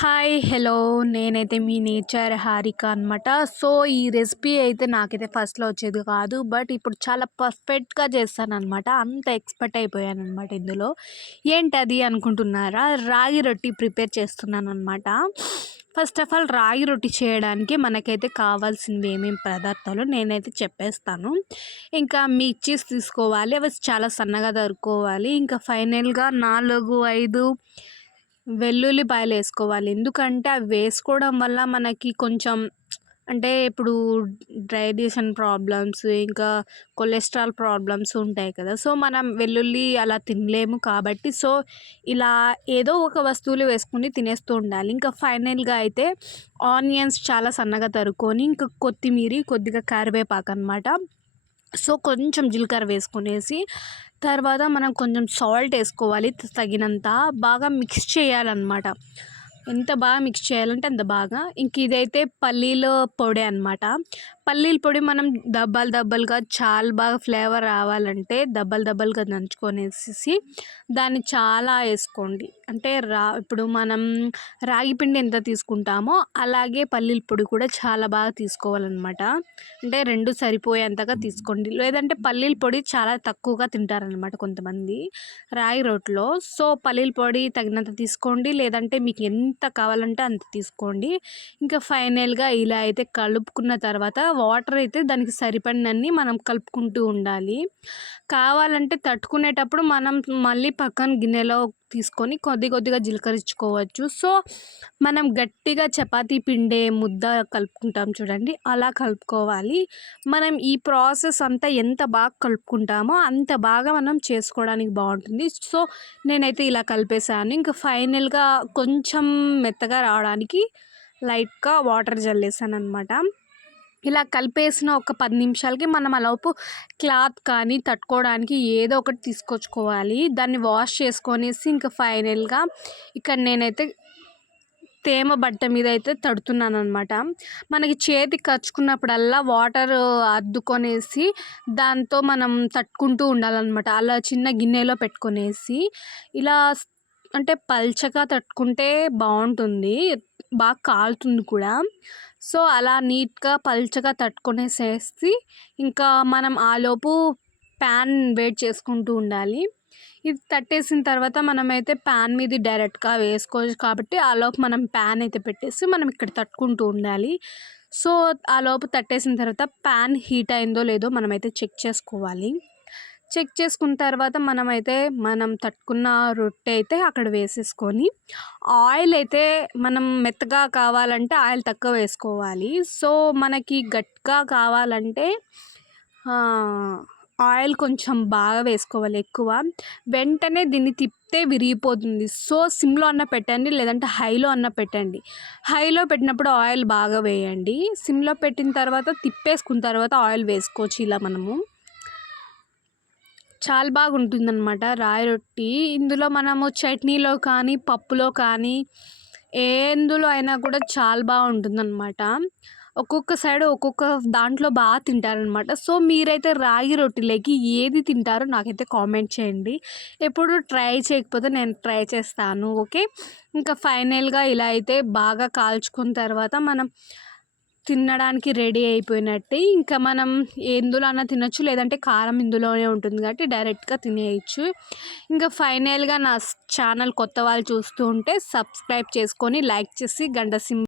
Hi hello నేనైతే మీ nature Harika అనమాట. So ఈ రెసిపీ అయితే నాకైతే ఫస్ట్లో వచ్చేది కాదు, బట్ ఇప్పుడు చాలా పర్ఫెక్ట్గా చేస్తానన్నమాట. అంత ఎక్స్పర్ట్ అయిపోయాను అనమాట ఇందులో. ఏంటది అనుకుంటున్నారా? రాగి రొట్టి ప్రిపేర్ చేస్తున్నాను అనమాట. ఫస్ట్ ఆఫ్ ఆల్ రాగి రొట్టి చేయడానికి మనకైతే కావాల్సినవి ఏమేమి పదార్థాలు నేనైతే చెప్పేస్తాను. ఇంకా మిర్చీస్ తీసుకోవాలి, అవి చాలా సన్నగా తరుక్కోవాలి. ఇంకా ఫైనల్గా 4-5 వెల్లుల్లిపాయలు వేసుకోవాలి. ఎందుకంటే అవి వేసుకోవడం వల్ల మనకి కొంచెం అంటే ఇప్పుడు డైజెషన్ ప్రాబ్లమ్స్, ఇంకా కొలెస్ట్రాల్ ప్రాబ్లమ్స్ ఉంటాయి కదా. సో మనం వెల్లుల్లి అలా తినలేము కాబట్టి సో ఇలా ఏదో ఒక వస్తువులు వేసుకుని తినేస్తూ ఉండాలి. ఇంకా ఫైనల్గా అయితే ఆనియన్స్ చాలా సన్నగా తరుక్కొని, ఇంకా కొత్తిమీర, కొద్దిగా కరివేపాకు అనమాట. సో కొంచెం జీలకర్ర వేసుకునేసి తర్వాత మనం కొంచెం సాల్ట్ వేసుకోవాలి తగినంత. బాగా మిక్స్ చేయాలన్నమాట. ఎంత బాగా మిక్స్ చేయాలంటే అంత బాగా. ఇంక ఇదైతే పల్లీల పొడి అనమాట. పల్లీల పొడి మనం దబ్బలుగా చాలా బాగా ఫ్లేవర్ రావాలంటే దబ్బలుగా దంచుకొనేసి దాన్ని చాలా వేసుకోండి. అంటే ఇప్పుడు మనం రాగి పిండి ఎంత తీసుకుంటామో అలాగే పల్లీల పొడి కూడా చాలా బాగా తీసుకోవాలన్నమాట. అంటే 2 సరిపోయేంతగా తీసుకోండి. లేదంటే పల్లీల పొడి చాలా తక్కువగా తింటారనమాట కొంతమంది రాగి రోట్లో. సో పల్లీల పొడి తగినంత తీసుకోండి, లేదంటే మీకు ఎంత కావాలంటే అంత తీసుకోండి. ఇంకా ఫైనల్గా ఇలా అయితే కలుపుకున్న తర్వాత వాటర్ అయితే దానికి సరిపడినన్ని మనం కలుపుకుంటూ ఉండాలి. కావాలంటే తట్టుకునేటప్పుడు మనం మళ్ళీ పక్కన గిన్నెలో తీసుకొని కొద్దిగా జీలకరించుకోవచ్చు. సో మనం గట్టిగా చపాతీ పిండే ముద్ద కలుపుకుంటాం చూడండి, అలా కలుపుకోవాలి. మనం ఈ ప్రాసెస్ అంతా ఎంత బాగా కలుపుకుంటామో అంత బాగా మనం చేసుకోవడానికి బాగుంటుంది. సో నేనైతే ఇలా కలిపేసాను. ఇంకా ఫైనల్గా కొంచెం మెత్తగా రావడానికి లైట్గా వాటర్ జల్లేసాను అనమాట. ఇలా కలిపేసిన ఒక 10 నిమిషాలకి మనం ఆలోపు క్లాత్ కానీ తట్టుకోవడానికి ఏదో ఒకటి తీసుకొచ్చుకోవాలి. దాన్ని వాష్ చేసుకొనేసి ఇంకా ఫైనల్గా ఇక్కడ నేనైతే తేమ బట్ట మీద అయితే తడుతున్నాను అనమాట. మనకి చేతికి కచ్చుకున్నప్పుడల్లా వాటర్ అద్దుకొనేసి దాంతో మనం తట్టుకుంటూ ఉండాలన్నమాట. అలా చిన్న గిన్నెలో పెట్టుకొనేసి ఇలా అంటే పల్చగా తట్టుకుంటే బాగుంటుంది, బాగా కాలుతుంది కూడా. సో అలా నీట్గా పల్చగా తట్టుకొనేసేసి ఇంకా మనం ఆలోపు ప్యాన్ వేడి చేసుకుంటూ ఉండాలి. ఇది తట్టేసిన తర్వాత మనమైతే ప్యాన్ మీద డైరెక్ట్గా వేసుకోవచ్చు కాబట్టి ఆలోపు మనం ప్యాన్ అయితే పెట్టేసి మనం ఇక్కడ తట్టుకుంటూ ఉండాలి. సో ఆలోపు తట్టేసిన తర్వాత ప్యాన్ హీట్ అయిందో లేదో మనమైతే చెక్ చేసుకోవాలి. చెక్ చేసుకున్న తర్వాత మనం తట్టుకున్న రొట్టె అయితే అక్కడ వేసేసుకొని ఆయిల్ అయితే మనం మెత్తగా కావాలంటే ఆయిల్ తక్కువ వేసుకోవాలి. సో మనకి గట్టిగా కావాలంటే ఆయిల్ కొంచెం బాగా వేసుకోవాలి, ఎక్కువ. వెంటనే దీన్ని తిప్పితే విరిగిపోతుంది. సో సిమ్లో అన్న పెట్టండి, లేదంటే హైలో అన్న పెట్టండి. హైలో పెట్టినప్పుడు ఆయిల్ బాగా వేయండి. సిమ్లో పెట్టిన తర్వాత తిప్పేసుకున్న తర్వాత ఆయిల్ వేసుకోవచ్చు. ఇలా మనము చాలా బాగుంటుందన్నమాట రాగి రొట్టి. ఇందులో మనము చట్నీలో కానీ పప్పులో కానీ ఎందులో అయినా కూడా చాలా బాగుంటుందన్నమాట. ఒక్కొక్క సైడ్ ఒక్కొక్క దాంట్లో బాగా తింటారనమాట. సో మీరైతే రాగి రొట్టెలోకి ఏది తింటారో నాకైతే కామెంట్ చేయండి. ఎప్పుడు ట్రై చేయకపోతే నేను ట్రై చేస్తాను, ఓకే. ఇంకా ఫైనల్గా ఇలా అయితే బాగా కాల్చుకున్న తర్వాత మనం తినడానికి రెడీ అయిపోయినట్టే. ఇంకా మనం ఎందులో అన్నా తినొచ్చు, లేదంటే కారం ఇందులోనే ఉంటుంది కాబట్టి డైరెక్ట్గా తినేయచ్చు. ఇంకా ఫైనల్గా నా ఛానల్ కొత్త వాళ్ళు చూస్తూ ఉంటే సబ్స్క్రైబ్ చేసుకొని లైక్ చేసి గంట